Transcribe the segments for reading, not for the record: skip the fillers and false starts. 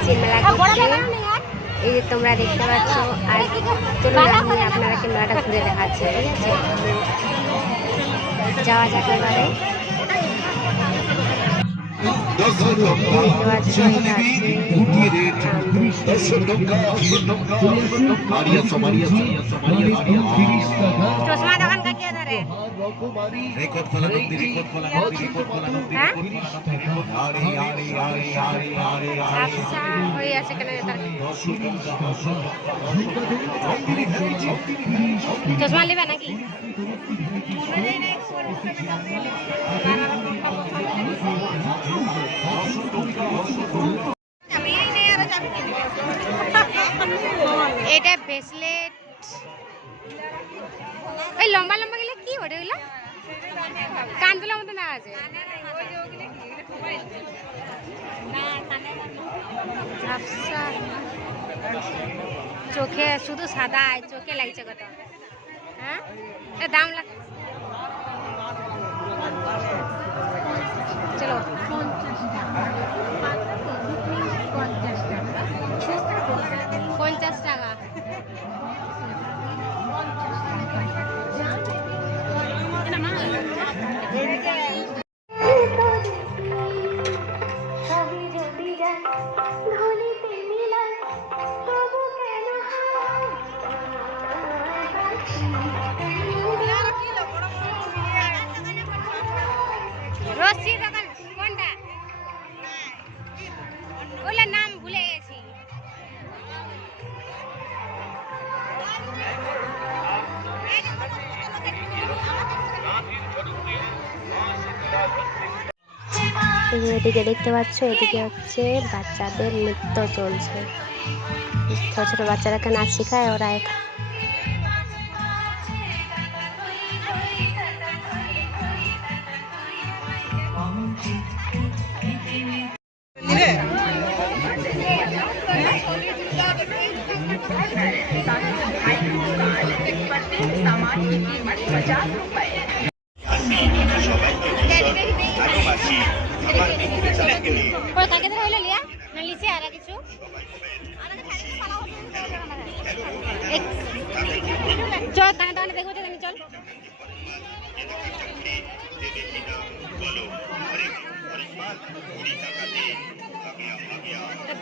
এসেছি মেলা ঘুরতে। এই যে তোমরা দেখতে পাচ্ছ, আর চলুন আমি আপনাদেরকে মেলাটা ঘুরে দেখাচ্ছি, ঠিক আছে? যাওয়া যাক এবারে। চশমা দোকান কা কে ধরে রেকর্ড খোলা নন্দী, রেকর্ড খোলা নন্দী, রেকর্ড খোলা নন্দী, আরে আরে আরে আরে আরে আচ্ছা হই আছে কেন তার চশমা নেবে নাকি? এটা ব্রেসলেট, ওই লম্বা লম্বা গেলে কি ওটা ওগুলো কান তোলার মতো না আছে। চোখে শুধু সাদা চোখে লাগছে কত, হ্যাঁ দাম লাগ। চলো 50 টাকা। রশি দোকান কোনটা ওগুলোর নাম ভুলে গেছি। এদিকে দেখতে পাচ্ছ, এদিকে হচ্ছে বাচ্চাদের নৃত্য চলছে। ছোট ছোট বাচ্চারাকে নাচ শেখায় ওরা। চল তাহলে দেখো তো চল।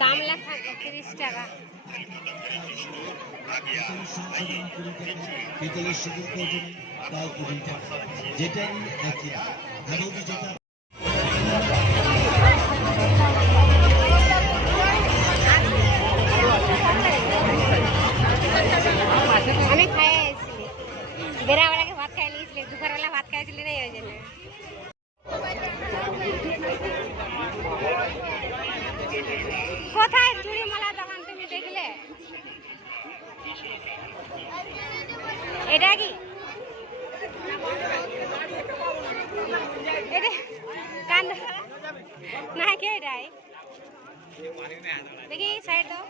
দাম লেখা 30 টাকা। আমি খাই আসছিলি বেড়াবেলাকে ভাত খাই নিয়েছিলি, দুপুরবেলা ভাত খাইছিলি না ওই জন্য। কোথায় চুরি মালা দোকান তুমি দেখলে? এটা কি এটা কান না কে এটাই দেখি সাইড দাও।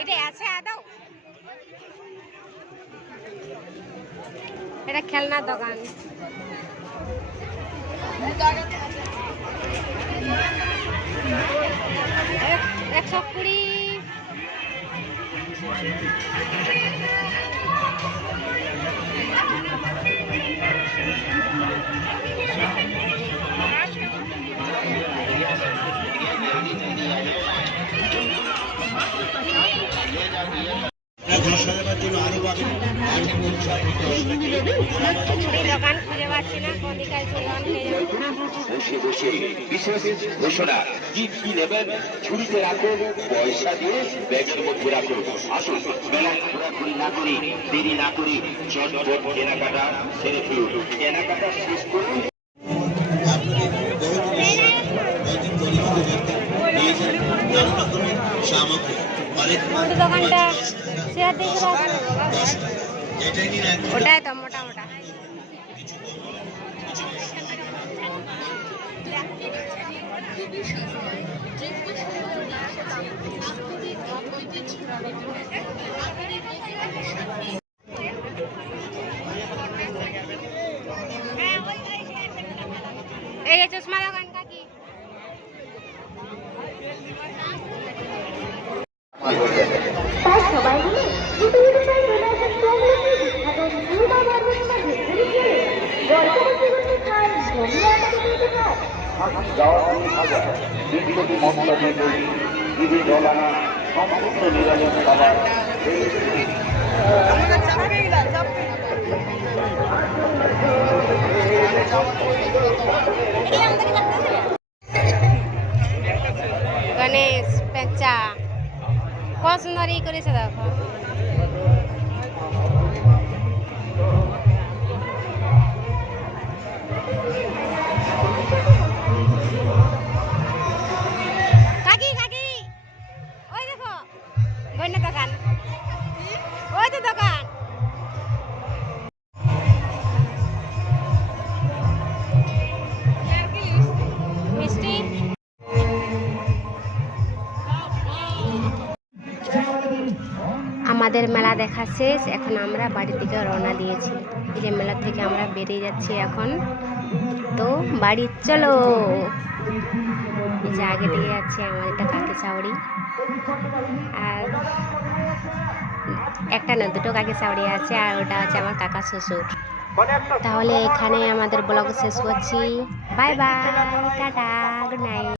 এটা আছে আদাও, এটা খেলনার দোকান। একশো 20। দোকান খুঁজে পাচ্ছি না, কোন দিকে বসে বসে বিশেষ ঘোষণা, কি কি নেবেন ঝুড়িতে রাখুন, পয়সা দিয়ে ব্যাগের মধ্যে রাখুন। আসুন মেলায় ঘোরাঘুরি না করি, দেরি না করি, চটপট কেনাকাটা সেরে ফেলুন। কেনাকাটা শেষ করুন। দোকানটা ওটাই তো মোটা মোটা। এই যে চশমা দোকান কাকি। তাই সবাই মিলে ছুটে ছুটে তাই চলে আসেন প্রগতির বিখ্যাত দুর্গা বর্মশিলা ভেতরে গিয়ে গল্পবন্দি করতে খান জমিয়ে আমাকে বলতে খান বিশ্বটি মমতাদের তৈরি ঈদে জলানা সম্পূর্ণ নিরামিষ খাবার গণেশ পেঁচা কত সুন্দর ই করেছে দেখো। কাকি কাকি ওই দেখো গয়না দোকান, ওই তো দোকান। মিষ্টি আমাদের মেলা দেখা শেষ, এখন আমরা বাড়ির দিকে রওনা দিয়েছি। এই যে মেলা থেকে আমরা বেরিয়ে যাচ্ছি এখন, তো বাড়ি চলো। এই যে আগে দিকে যাচ্ছে আমার একটা কাকি চাউড়ি, আর একটা না দুটো কাকি চাউড়ি আছে, আর ওটা আছে আমার কাকা শ্বশুর। তাহলে এখানে আমাদের ব্লগ শেষ করছি। Bye bye, tata, good night.